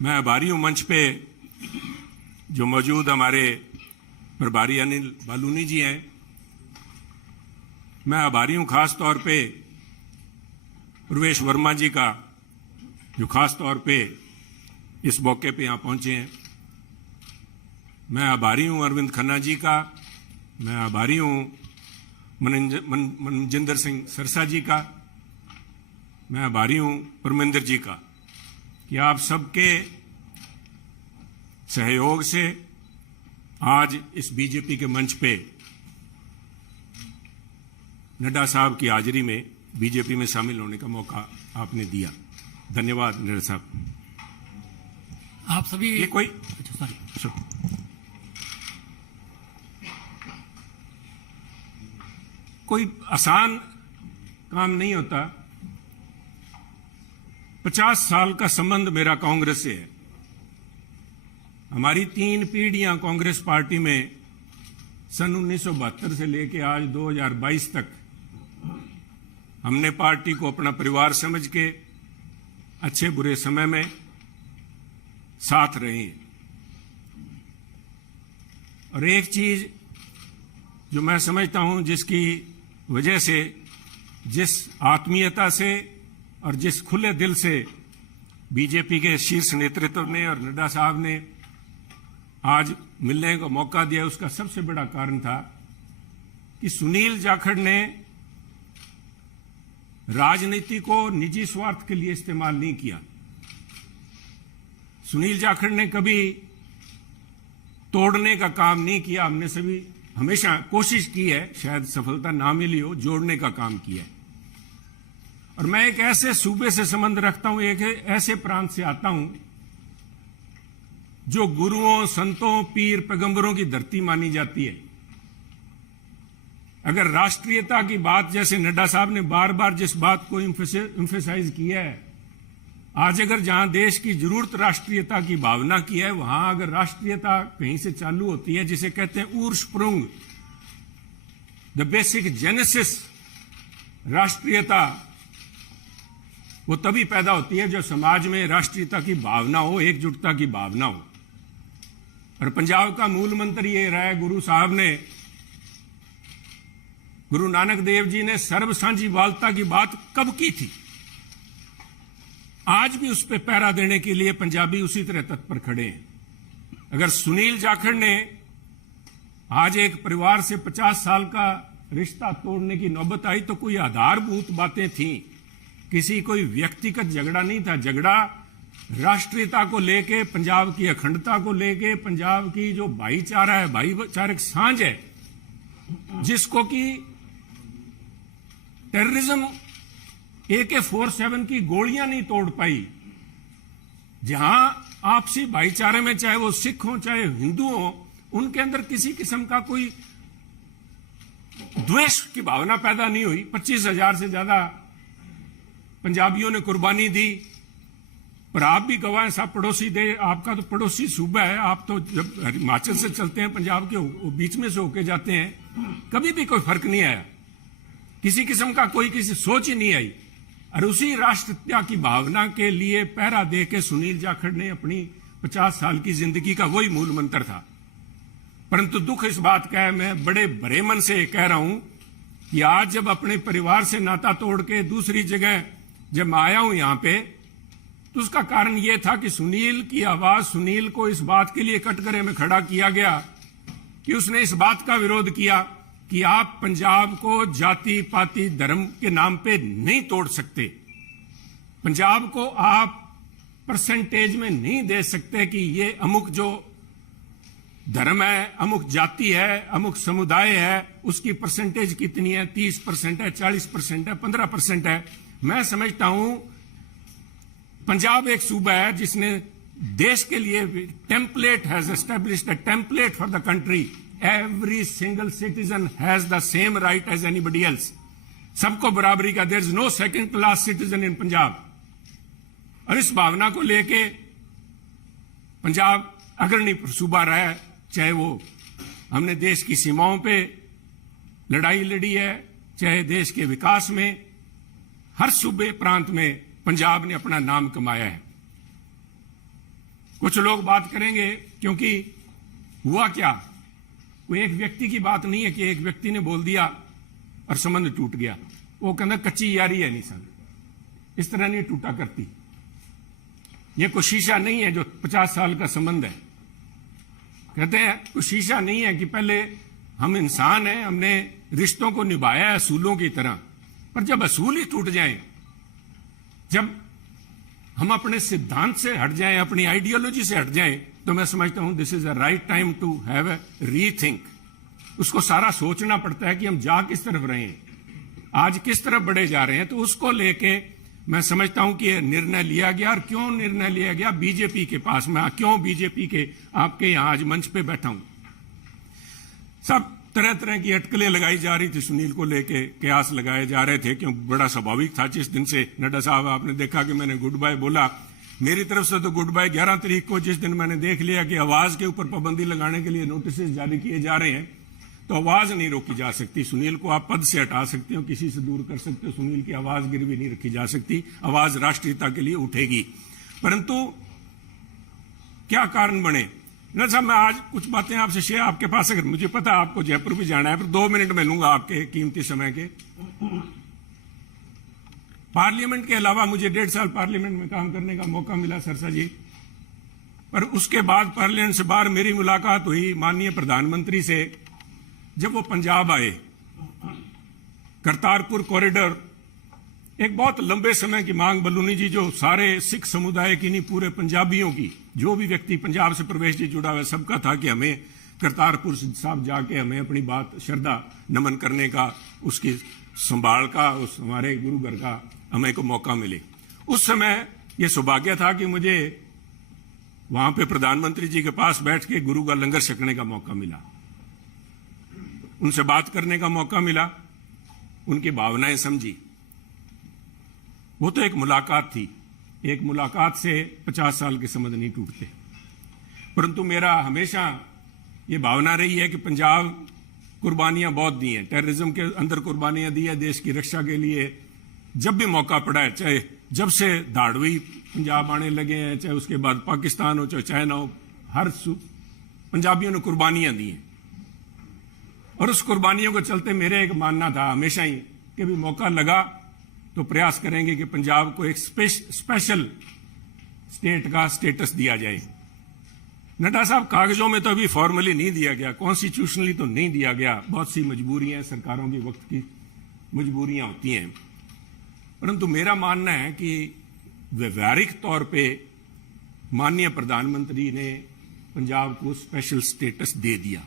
मैं आभारी हूं मंच पे जो मौजूद हमारे प्रभारी अनिल बालूनी जी हैं। मैं आभारी हूं खास तौर पे प्रवेश वर्मा जी का, जो खास तौर पे इस मौके पे यहां पहुंचे हैं। मैं आभारी हूं अरविंद खन्ना जी का। मैं आभारी हूं मनजिंदर सिंह सरसा जी का। मैं आभारी हूं परमिंदर जी का कि आप सबके सहयोग से आज इस बीजेपी के मंच पे नड्डा साहब की हाजिरी में बीजेपी में शामिल होने का मौका आपने दिया। धन्यवाद नड्डा साहब। आप सभी ये कोई आसान काम नहीं होता। 50 साल का संबंध मेरा कांग्रेस से है। हमारी 3 पीढ़ियां कांग्रेस पार्टी में सन 1972 से लेकर आज 2022 तक हमने पार्टी को अपना परिवार समझ के अच्छे बुरे समय में साथ रहे हैं। और एक चीज जो मैं समझता हूं, जिसकी वजह से, जिस आत्मीयता से और जिस खुले दिल से बीजेपी के शीर्ष नेतृत्व ने और नड्डा साहब ने आज मिलने का मौका दिया, उसका सबसे बड़ा कारण था कि सुनील जाखड़ ने राजनीति को निजी स्वार्थ के लिए इस्तेमाल नहीं किया। सुनील जाखड़ ने कभी तोड़ने का काम नहीं किया। हमने सभी हमेशा कोशिश की है, शायद सफलता ना मिली हो, जोड़ने का काम किया है। और मैं एक ऐसे सूबे से संबंध रखता हूं, एक ऐसे प्रांत से आता हूं जो गुरुओं, संतों, पीर, पैगंबरों की धरती मानी जाती है। अगर राष्ट्रीयता की बात, जैसे नड्डा साहब ने बार बार जिस बात को एम्फेसाइज किया है, आज अगर जहां देश की जरूरत राष्ट्रीयता की भावना की है, वहां अगर राष्ट्रीयता कहीं से चालू होती है, जिसे कहते हैं उर्स्प्रुंग, द बेसिक जेनेसिस राष्ट्रीयता, वो तभी पैदा होती है जब समाज में राष्ट्रीयता की भावना हो, एकजुटता की भावना हो। और पंजाब का मूल मंत्र ये रहा है, गुरु नानक देव जी ने सर्व साझीवालता की बात कब की थी। आज भी उस पर पहरा देने के लिए पंजाबी उसी तरह तत्पर खड़े हैं। अगर सुनील जाखड़ ने आज एक परिवार से 50 साल का रिश्ता तोड़ने की नौबत आई तो कोई आधारभूत बातें थीं, किसी कोई व्यक्तिगत झगड़ा नहीं था। झगड़ा राष्ट्रीयता को लेके, पंजाब की अखंडता को लेके, पंजाब की जो भाईचारा है, भाईचारक सांझ है, जिसको कि टेररिज्म AK-47 की गोलियां नहीं तोड़ पाई। जहां आपसी भाईचारे में, चाहे वो सिख हो चाहे हिंदू हो, उनके अंदर किसी किस्म का कोई द्वेष की भावना पैदा नहीं हुई। 25,000 से ज्यादा पंजाबियों ने कुर्बानी दी। पर आप भी गवाह हैं, साहब पड़ोसी दे, आपका तो पड़ोसी सूबा है। आप तो जब हिमाचल से चलते हैं, पंजाब के बीच में से होके जाते हैं, कभी भी कोई फर्क नहीं आया। किसी किस्म का कोई किसी सोच ही नहीं आई। और उसी राष्ट्रीयता की भावना के लिए पहरा दे के सुनील जाखड़ ने अपनी 50 साल की जिंदगी का वही मूल मंत्र था। परंतु दुख इस बात का है, मैं बड़े भरे मन से कह रहा हूं कि आज जब अपने परिवार से नाता तोड़ के दूसरी जगह जब मैं आया हूं यहां पे, तो उसका कारण यह था कि सुनील की आवाज, सुनील को इस बात के लिए कटघरे में खड़ा किया गया कि उसने इस बात का विरोध किया कि आप पंजाब को जाति पाति धर्म के नाम पे नहीं तोड़ सकते। पंजाब को आप परसेंटेज में नहीं दे सकते कि ये अमुक जो धर्म है, अमुक जाति है, अमुक समुदाय है, उसकी परसेंटेज कितनी है, 30% है, 40% है, 15% है। मैं समझता हूं पंजाब एक सूबा है जिसने देश के लिए template has established a template for the country. Every single citizen has the same right as anybody else. सबको बराबरी का, there is no second class citizen in Punjab. और इस भावना को लेके पंजाब अग्रणी सूबा रहा है, चाहे वो हमने देश की सीमाओं पे लड़ाई लड़ी है, चाहे देश के विकास में, हर सूबे प्रांत में पंजाब ने अपना नाम कमाया है। कुछ लोग बात करेंगे, क्योंकि हुआ क्या, कोई एक व्यक्ति की बात नहीं है कि एक व्यक्ति ने बोल दिया और संबंध टूट गया। वो कहना कच्ची यारी है, नहीं सन इस तरह नहीं टूटा करती। ये कोई शीशा नहीं है जो 50 साल का संबंध है। कहते हैं कोई शीशा नहीं है कि पहले हम इंसान हैं, हमने रिश्तों को निभाया है असूलों की तरह, पर जब असूल ही टूट जाएं, जब हम अपने सिद्धांत से हट जाएं, अपनी आइडियोलॉजी से हट जाएं, तो मैं समझता हूं this is a right time to have a rethink. उसको सारा सोचना पड़ता है कि हम जा किस तरफ रहे हैं, आज किस तरफ बढ़े जा रहे हैं। तो उसको लेके मैं समझता हूं कि यह निर्णय लिया गया। और क्यों निर्णय लिया गया, बीजेपी के पास, मैं क्यों बीजेपी के आपके यहां आज मंच पे बैठा हूं। सब तरह तरह की अटकलें लगाई जा रही थी सुनील को लेके, कयास लगाए जा रहे थे, क्यों बड़ा स्वाभाविक था। जिस दिन से नड्डा साहब आपने देखा कि मैंने गुड बाय बोला, मेरी तरफ से तो गुड बाय 11 तारीख को, जिस दिन मैंने देख लिया कि आवाज के ऊपर पाबंदी लगाने के लिए नोटिस जारी किए जा रहे हैं, तो आवाज नहीं रोकी जा सकती। सुनील को आप पद से हटा सकते हो, किसी से दूर कर सकते हो, सुनील की आवाज गिरवी नहीं रखी जा सकती। आवाज राष्ट्रीयता के लिए उठेगी। परंतु क्या कारण बने ना साहब, मैं आज कुछ बातें आपसे शेयर, आपके पास अगर मुझे पता है आपको जयपुर भी जाना है, फिर 2 मिनट में लूंगा आपके कीमती समय के। पार्लियामेंट के अलावा मुझे 1.5 साल पार्लियामेंट में काम करने का मौका मिला सरसा जी, पर उसके बाद पार्लियामेंट से बाहर मेरी मुलाकात हुई माननीय प्रधानमंत्री से जब वो पंजाब आए। करतारपुर कॉरिडोर एक बहुत लंबे समय की मांग, बलूनी जी, जो सारे सिख समुदाय की नहीं, पूरे पंजाबियों की, जो भी व्यक्ति पंजाब से प्रवेश जी जुड़ा हुआ है, सबका था कि हमें करतारपुर साहब जाके हमें अपनी बात श्रद्धा नमन करने का, उसकी संभाल का, उस हमारे गुरु घर का हमें को मौका मिले। उस समय यह सौभाग्य था कि मुझे वहां पे प्रधानमंत्री जी के पास बैठ के गुरु का लंगर छकने का मौका मिला, उनसे बात करने का मौका मिला, उनकी भावनाएं समझी। वो तो एक मुलाकात थी, एक मुलाकात से 50 साल के संबंध नहीं टूटते। परंतु मेरा हमेशा ये भावना रही है कि पंजाब कुर्बानियां बहुत दी हैं, टेररिज्म के अंदर कुर्बानियां दी है देश की रक्षा के लिए। जब भी मौका पड़ा है, चाहे जब से धाड़वी पंजाब आने लगे हैं, चाहे उसके बाद पाकिस्तान हो, चाहे चाइना हो, हर पंजाबियों ने कुर्बानियां दी हैं। और उस कुर्बानियों को चलते मेरे एक मानना था हमेशा ही कि भी मौका लगा तो प्रयास करेंगे कि पंजाब को एक स्पेशल स्टेट का स्टेटस दिया जाए। नड्डा साहब, कागजों में तो अभी फॉर्मली नहीं दिया गया, कॉन्स्टिट्यूशनली तो नहीं दिया गया, बहुत सी मजबूरियां, सरकारों की वक्त की मजबूरियां होती हैं। परंतु मेरा मानना है कि व्यवहारिक तौर पे माननीय प्रधानमंत्री ने पंजाब को स्पेशल स्टेटस दे दिया।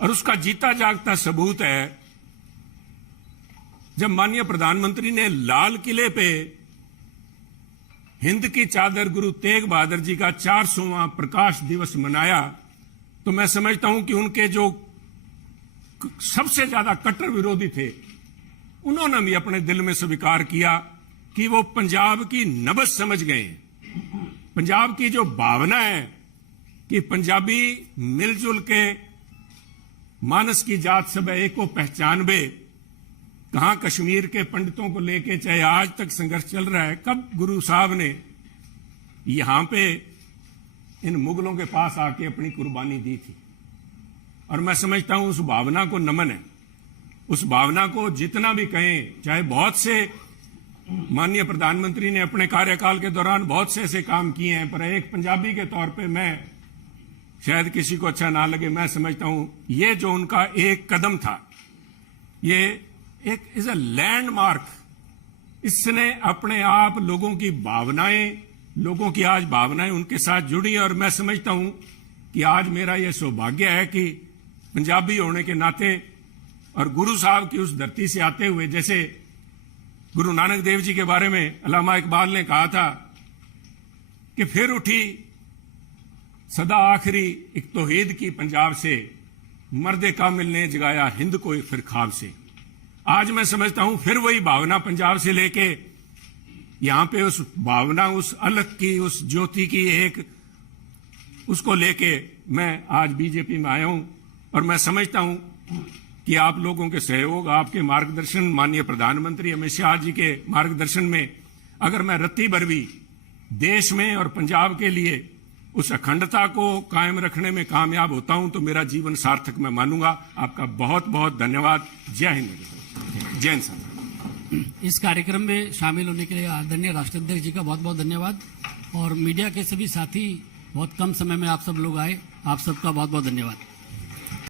और उसका जीता जागता सबूत है जब माननीय प्रधानमंत्री ने लाल किले पे हिंद की चादर गुरु तेग बहादुर जी का 400वां प्रकाश दिवस मनाया, तो मैं समझता हूं कि उनके जो सबसे ज्यादा कट्टर विरोधी थे, उन्होंने भी अपने दिल में स्वीकार किया कि वो पंजाब की नब्ज समझ गए। पंजाब की जो भावना है कि पंजाबी मिलजुल के मानस की जात सब एक को पहचानबे, कहां कश्मीर के पंडितों को लेके चाहे आज तक संघर्ष चल रहा है, कब गुरु साहब ने यहां पे इन मुगलों के पास आके अपनी कुर्बानी दी थी। और मैं समझता हूं उस भावना को नमन है, उस भावना को जितना भी कहें, चाहे बहुत से माननीय प्रधानमंत्री ने अपने कार्यकाल के दौरान बहुत से ऐसे काम किए हैं, पर एक पंजाबी के तौर पे मैं, शायद किसी को अच्छा ना लगे, मैं समझता हूं ये जो उनका एक कदम था, ये एक इज अ लैंडमार्क। इसने अपने आप लोगों की भावनाएं, लोगों की आज भावनाएं उनके साथ जुड़ी। और मैं समझता हूं कि आज मेरा यह सौभाग्य है कि पंजाबी होने के नाते और गुरु साहब की उस धरती से आते हुए, जैसे गुरु नानक देव जी के बारे में अल्लामा इकबाल ने कहा था कि फिर उठी सदा आखिरी एक तौहीद की पंजाब से, मर्दे कामिल ने जगाया हिंद को एक फिर ख्वाब से। आज मैं समझता हूं फिर वही भावना पंजाब से लेके यहां पे उस भावना, उस अलग की, उस ज्योति की एक, उसको लेके मैं आज बीजेपी में आया हूं। और मैं समझता हूं कि आप लोगों के सहयोग, आपके मार्गदर्शन, माननीय प्रधानमंत्री अमित शाह जी के मार्गदर्शन में अगर मैं रत्ती भर भी देश में और पंजाब के लिए उस अखंडता को कायम रखने में कामयाब होता हूं तो मेरा जीवन सार्थक मैं मानूंगा। आपका बहुत बहुत धन्यवाद। जय हिंद, जय हिंद साहब। इस कार्यक्रम में शामिल होने के लिए आदरणीय राष्ट्राध्यक्ष जी का बहुत बहुत धन्यवाद और मीडिया के सभी साथी बहुत कम समय में आप सब लोग आए, आप सबका बहुत बहुत धन्यवाद।